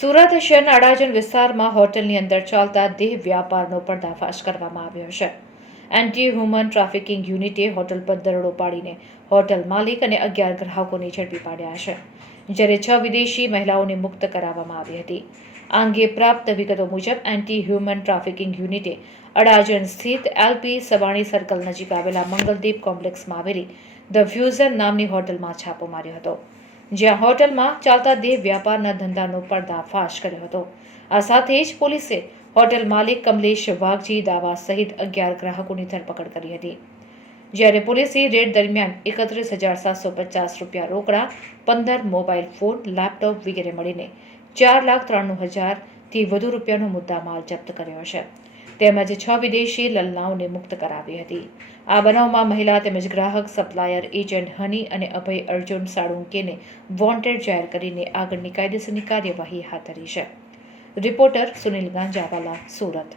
સુરત શહેરના અડાજણ વિસ્તારમાં હોટલની અંદર ચાલતા દેહ વ્યાપારનો પર્દાફાશ કરવામાં આવ્યો છે. એન્ટી હ્યુમન ટ્રાફિકિંગ યુનિટે હોટલ પર દરોડો પાડીને હોટલ માલિક અને 11 ગ્રાહકોને ઝડપી પાડ્યા છે, જ્યારે 6 વિદેશી મહિલાઓને મુક્ત કરાવવામાં આવી હતી. આ અંગે પ્રાપ્ત વિગતો મુજબ એન્ટી હ્યુમન ટ્રાફિકિંગ યુનિટે અડાજણ સ્થિત એલપી સવાણી સર્કલ નજીક આવેલા મંગલદીપ કોમ્પ્લેક્સમાં આવેલી ધ ફ્યુઝન નામની હોટલમાં છાપો માર્યો હતો, જ્યાં હોટલમાં ચાલતા દેહ વ્યાપારના ધંધાનો પર્દાફાશ કર્યો હતો. આ સાથે જ પોલીસે હોટેલ માલિક કમલેશ વાઘજી દાવા સહિત 11 ગ્રાહકોની ધરપકડ કરી હતી, જ્યારે પોલીસે રેડ દરમિયાન 31,750 રૂપિયા રોકડા, 15 મોબાઈલ ફોન, લેપટોપ વગેરે મળીને 4,93,000થી વધુ રૂપિયાનો મુદ્દામાલ જપ્ત કર્યો છે, તેમજ 6 વિદેશી લલનાઓને મુક્ત કરાવી હતી. આ બનાવમાં મહિલા તેમજ ગ્રાહક સપ્લાયર એજન્ટ હની અને અભય અર્જુન સાળુંકેને વોન્ટેડ જાહેર કરીને આગળની કાયદેસરની કાર્યવાહી હાથ ધરી છે. રિપોર્ટર સુનિલ ગાંજાવાલા, સુરત.